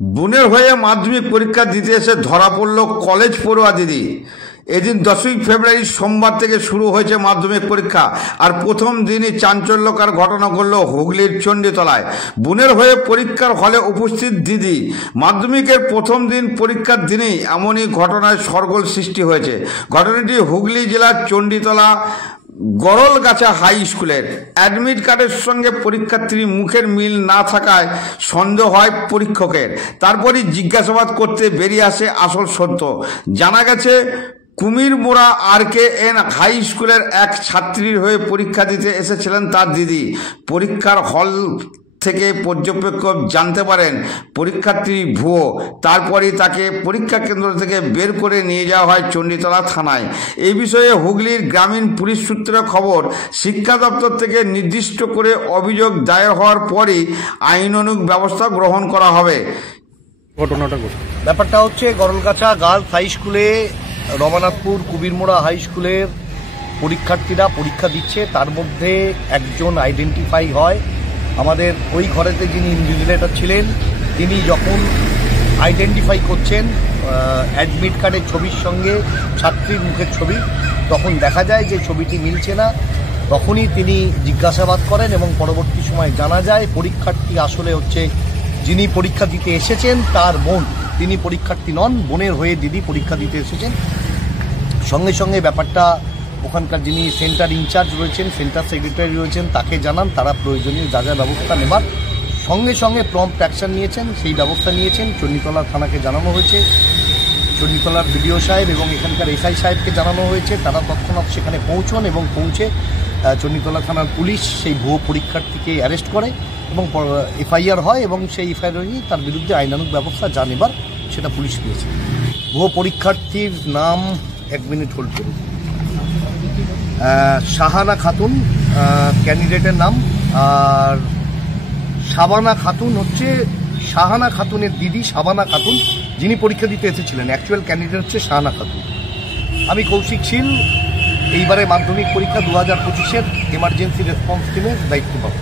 বোনের হয়ে মাধ্যমিক পরীক্ষা দিতে এসে ধরা পড়ল কলেজ পড়ুয়া দিদি। এদিন 10ই ফেব্রুয়ারি সোমবার থেকে শুরু হয়েছে মাধ্যমিক পরীক্ষা। আর প্রথম দিনই চাঞ্চল্যকর ঘটনা ঘটল হুগলির চণ্ডীতলায়। বোনের হয়ে পরীক্ষার হলে উপস্থিত দিদি। মাধ্যমিকের প্রথম দিন পরীক্ষার দিনেই এমনই ঘটনায় শোরগোল সৃষ্টি হয়েছে। ঘটনাটি হুগলি জেলার চণ্ডীতলা গরলগাছা হাই স্কুলের। অ্যাডমিট কার্ডের সঙ্গে পরীক্ষার্থীর মুখের মিল না থাকায় সন্দেহ হয় পরীক্ষকের। তারপরই জিজ্ঞাসাবাদ করতে বেরিয়ে আসে আসল সত্য। জানা গেছে কুমিরমোড়া RKN হাই স্কুলের এক ছাত্রীর হয়ে পরীক্ষা দিতে এসেছিলেন তার দিদি। পরীক্ষার হল থেকে পর্যবেক্ষক জানতে পারেন পরীক্ষার্থী ভুয়ো। তারপরই তাকে পরীক্ষা কেন্দ্র থেকে বের করে নিয়ে যাওয়া হয় চণ্ডীতলা থানায়। এই বিষয়ে হুগলির গ্রামীণ পুলিশ সূত্রে খবর, শিক্ষা দপ্তর থেকে নির্দিষ্ট করে অভিযোগ দায়ের হওয়ার পরই আইনানুগ ব্যবস্থা গ্রহণ করা হবে। ব্যাপারটা হচ্ছে গরলগাছা গার্লস হাই স্কুলে রমানাথপুর কুমিরমোড়া হাই স্কুলের পরীক্ষার্থীরা পরীক্ষা দিচ্ছে। তার মধ্যে একজন আইডেন্টিফাই হয়। আমাদের ওই ঘরেতে যিনি ইনভিজিলেটর ছিলেন তিনি যখন আইডেন্টিফাই করছেন অ্যাডমিট কার্ডের ছবির সঙ্গে ছাত্রীর মুখের ছবি, তখন দেখা যায় যে ছবিটি মিলছে না। তখনই তিনি জিজ্ঞাসাবাদ করেন এবং পরবর্তী সময় জানা যায় পরীক্ষার্থী আসলে হচ্ছে যিনি পরীক্ষা দিতে এসেছেন তার বোন। তিনি পরীক্ষার্থী নন, বোনের হয়ে দিদি পরীক্ষা দিতে এসেছেন। সঙ্গে সঙ্গে ব্যাপারটা ওখানকার যিনি সেন্টার ইনচার্জ রয়েছেন, সেন্টার সেক্রেটারি রয়েছেন, তাকে জানান। তারা প্রয়োজনীয় যা যা ব্যবস্থা নেবার সঙ্গে সঙ্গে প্রম্পট অ্যাকশন নিয়েছেন, সেই ব্যবস্থা নিয়েছেন। চণ্ডীতলা থানাকে জানানো হয়েছে, চণ্ডীতলার বিডিও সাহেব এবং এখানকার SI সাহেবকে জানানো হয়েছে। তারা তৎক্ষণাৎ সেখানে পৌঁছন এবং পৌঁছে চণ্ডীতলা থানার পুলিশ সেই ভুয়ো পরীক্ষার্থীকে অ্যারেস্ট করে এবং FIR হয় এবং সেই FIR নিয়ে তার বিরুদ্ধে আইনানুগ ব্যবস্থা যা নেবার সেটা পুলিশ নিয়েছে। ভুয়ো পরীক্ষার্থীর নাম, 1 মিনিট হোল্ড করুন, শাহানা খাতুন ক্যান্ডিডেটের নাম, আর শাবানা খাতুন হচ্ছে শাহানা খাতুনের দিদি শাবানা খাতুন, যিনি পরীক্ষা দিতে এসেছিলেন। অ্যাকচুয়াল ক্যান্ডিডেট হচ্ছে শাহানা খাতুন। আমি কৌশিক শীল, এইবারে মাধ্যমিক পরীক্ষা 2025-এর এমার্জেন্সি রেসপন্স টিমের দায়িত্ব পাবো।